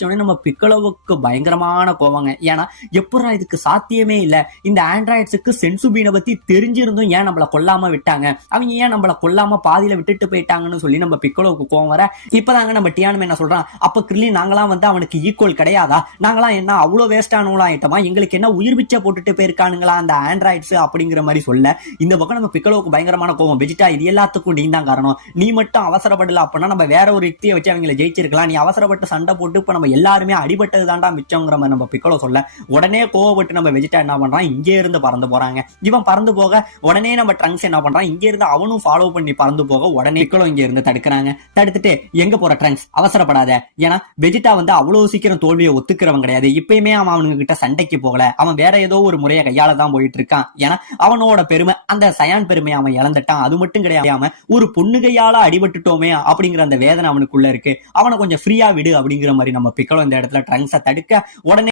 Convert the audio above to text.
ஆரம்பிச்சோடனே நம்ம பிக்கலோவுக்கு பயங்கரமான கோவங்க. ஏன்னா எப்படா இதுக்கு சாத்தியமே இல்ல, இந்த ஆண்ட்ராய்ட்ஸுக்கு சென்சுபீனை பத்தி தெரிஞ்சிருந்தும் ஏன் நம்மள கொல்லாம விட்டாங்க, அவங்க ஏன் நம்மள கொல்லாம பாதியில விட்டுட்டு போயிட்டாங்கன்னு சொல்லி நம்ம பிக்கலோவுக்கு கோவம் வர, இப்பதாங்க நம்ம டியானுமே என்ன சொல்றான், அப்ப கிரில்லி நாங்களாம் வந்து அவனுக்கு ஈக்குவல் கிடையாதா, நாங்களாம் என்ன அவ்வளவு வேஸ்டானவங்களா ஆயிட்டோமா, எங்களுக்கு என்ன உயிர் பிச்சை போட்டுட்டு போயிருக்கானுங்களா அந்த ஆண்ட்ராய்ட்ஸ் அப்படிங்கிற மாதிரி சொல்ல, இந்த பக்கம் நம்ம பிக்கலோவுக்கு பயங்கரமான கோவம். வெஜிடா இது எல்லாத்துக்கும் நீ தான் காரணம், நீ மட்டும் அவசரப்படல அப்படின்னா நம்ம வேற ஒரு யுக்தியை வச்சு அவங்களை ஜெயிச்சிருக்கலாம், நீ அவசரப்பட்டு சண்டை போட்டு இப்ப நம்ம எல்லாருமே அடிபட்டது தாண்டா மிச்சங்கிற மாதிரி நம்ம பிக்கலோ சொல்ல, உடனே கோவப்பட்டு நம்ம வெஜிடா என்ன பண்றான், இங்கே இருந்து பறந்து போறாங்க. இவன் பறந்து போக உடனே நம்ம ட்ரங்க்ஸ் என்ன பண்றான், இங்க இருந்து அவனும் ஃபாலோ பண்ணி பறந்து போக உடனே பிக்கலோ இங்க இருந்து தடுக்கிறாங்க. தடுத்துட்டு எங்க போற ட்ரங்க்ஸ், அவசரப்படாத, ஏன்னா வெஜிடா வந்து அவ்வளவு சீக்கிரம் தோல்வியை ஒத்துக்கிறவன் கிடையாது, இப்பயுமே அவன் அவனுங்க கிட்ட சண்டைக்கு போகல, அவன் வேற ஏதோ ஒரு முறையை கையால தான் போயிட்டு இருக்கான். ஏன்னா அவனோட பெருமை, அந்த சயான் பெருமையை அவன் இழந்துட்டான். அது மட்டும் கிடையாம ஒரு பொண்ணு கையால அடிபட்டுட்டோமே அப்படிங்கிற அந்த வேதனை அவனுக்குள்ள இருக்கு, அவனை கொஞ்சம் ஃப்ரீயா விடு அப்படிங்கிற மாதிரி நம்ம பிக்கலோ இந்த இடத்துல ட்ரங்க்ஸை தடுக்க உடனே